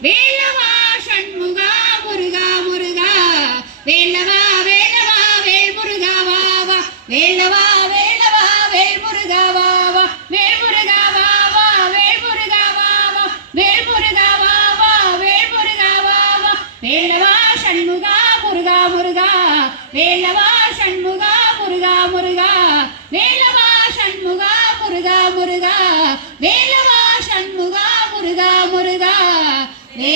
வேலவா சண்முகா முருகா முருகா வேலவா வேலவா வேல் முருகா வா வா வேலவா வேலவா வேல் முருகா வா வா வேல் முருகா வா வா வேல் முருகா வா வா வேல் முருகா வா வா வேல் முருகா வா வா வேலவா சண்முகா முருகா முருகா வேலவா சண்முகா முருகா முருகா வேலவா சண்முகா முருகா முருகா வேலவா சண்முகா முருகா முருகா வே